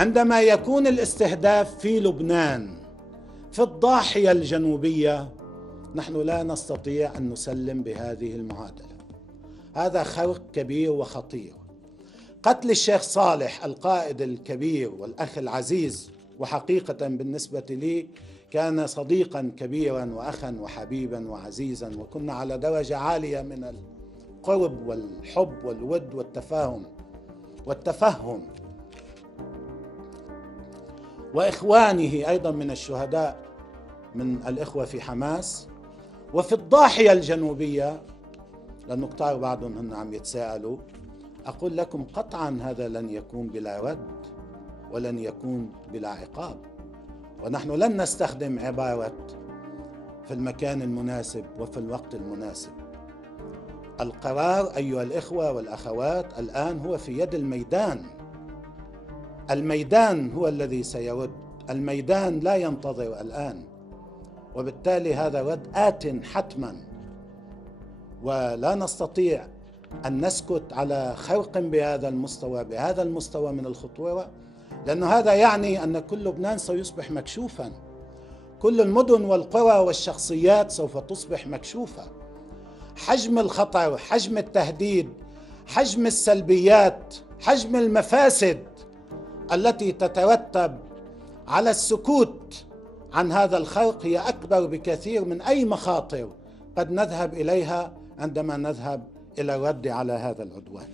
عندما يكون الاستهداف في لبنان في الضاحية الجنوبية، نحن لا نستطيع أن نسلم بهذه المعادلة. هذا خرق كبير وخطير. قتل الشيخ صالح القائد الكبير والأخ العزيز، وحقيقة بالنسبة لي كان صديقا كبيرا وأخا وحبيبا وعزيزا، وكنا على درجة عالية من القرب والحب والود والتفهم، وإخوانه أيضا من الشهداء من الإخوة في حماس وفي الضاحية الجنوبية، لأنه كتار بعضهم هن عم يتساءلوا. أقول لكم قطعا هذا لن يكون بلا رد ولن يكون بلا عقاب، ونحن لن نستخدم عبارة في المكان المناسب وفي الوقت المناسب. القرار أيها الإخوة والأخوات الآن هو في يد الميدان. الميدان هو الذي سيرد، الميدان لا ينتظر الآن، وبالتالي هذا رد آت حتما، ولا نستطيع أن نسكت على خرق بهذا المستوى من الخطورة، لأن هذا يعني أن كل لبنان سيصبح مكشوفا، كل المدن والقرى والشخصيات سوف تصبح مكشوفة. حجم الخطر، حجم التهديد، حجم السلبيات، حجم المفاسد التي تترتب على السكوت عن هذا الخرق هي أكبر بكثير من أي مخاطر قد نذهب إليها عندما نذهب إلى الرد على هذا العدوان.